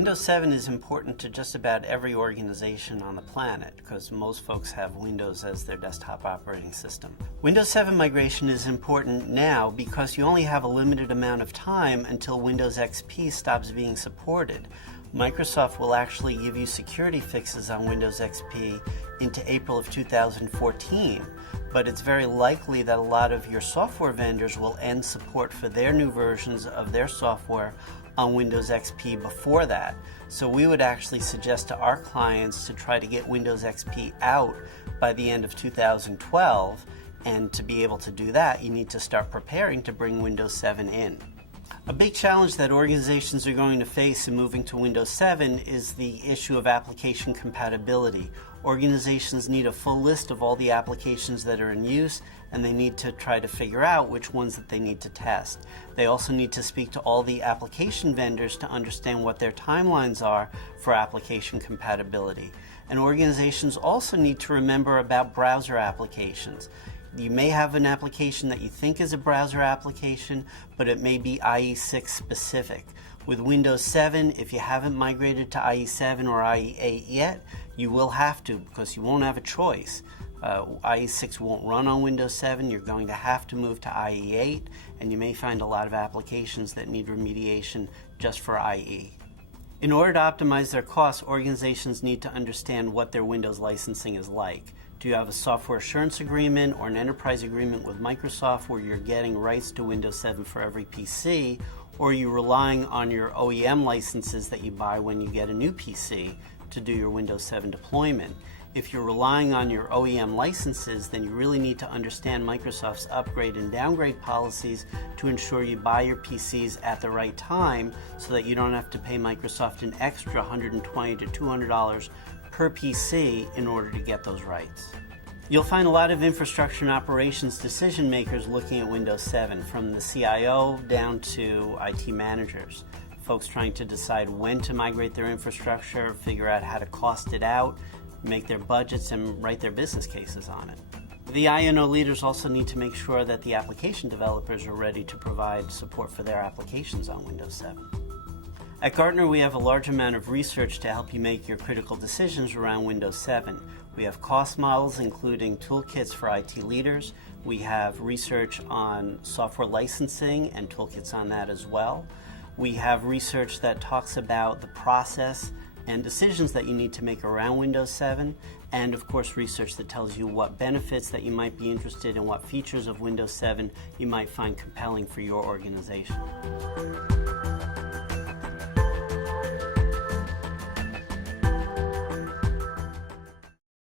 Windows 7 is important to just about every organization on the planet because most folks have Windows as their desktop operating system. Windows 7 migration is important now because you only have a limited amount of time until Windows XP stops being supported. Microsoft will actually give you security fixes on Windows XP into April of 2014, but it's very likely that a lot of your software vendors will end support for their new versions of their software on Windows XP before that. So we would actually suggest to our clients to try to get Windows XP out by the end of 2012, and to be able to do that, you need to start preparing to bring Windows 7 in. A big challenge that organizations are going to face in moving to Windows 7 is the issue of application compatibility. Organizations need a full list of all the applications that are in use, and they need to try to figure out which ones that they need to test. They also need to speak to all the application vendors to understand what their timelines are for application compatibility. And organizations also need to remember about browser applications. You may have an application that you think is a browser application, but it may be IE6 specific. With Windows 7, if you haven't migrated to IE7 or IE8 yet, you will have to because you won't have a choice. IE6 won't run on Windows 7. You're going to have to move to IE8, and you may find a lot of applications that need remediation just for IE. In order to optimize their costs, organizations need to understand what their Windows licensing is like. Do you have a software assurance agreement or an enterprise agreement with Microsoft where you're getting rights to Windows 7 for every PC, or are you relying on your OEM licenses that you buy when you get a new PC to do your Windows 7 deployment? If you're relying on your OEM licenses, then you really need to understand Microsoft's upgrade and downgrade policies to ensure you buy your PCs at the right time so that you don't have to pay Microsoft an extra $120 to $200 per PC in order to get those rights. You'll find a lot of infrastructure and operations decision makers looking at Windows 7, from the CIO down to IT managers. Folks trying to decide when to migrate their infrastructure, figure out how to cost it out, make their budgets, and write their business cases on it. The INO leaders also need to make sure that the application developers are ready to provide support for their applications on Windows 7. At Gartner, we have a large amount of research to help you make your critical decisions around Windows 7. We have cost models, including toolkits for IT leaders. We have research on software licensing and toolkits on that as well. We have research that talks about the process and decisions that you need to make around Windows 7, and of course research that tells you what benefits that you might be interested in, what features of Windows 7 you might find compelling for your organization.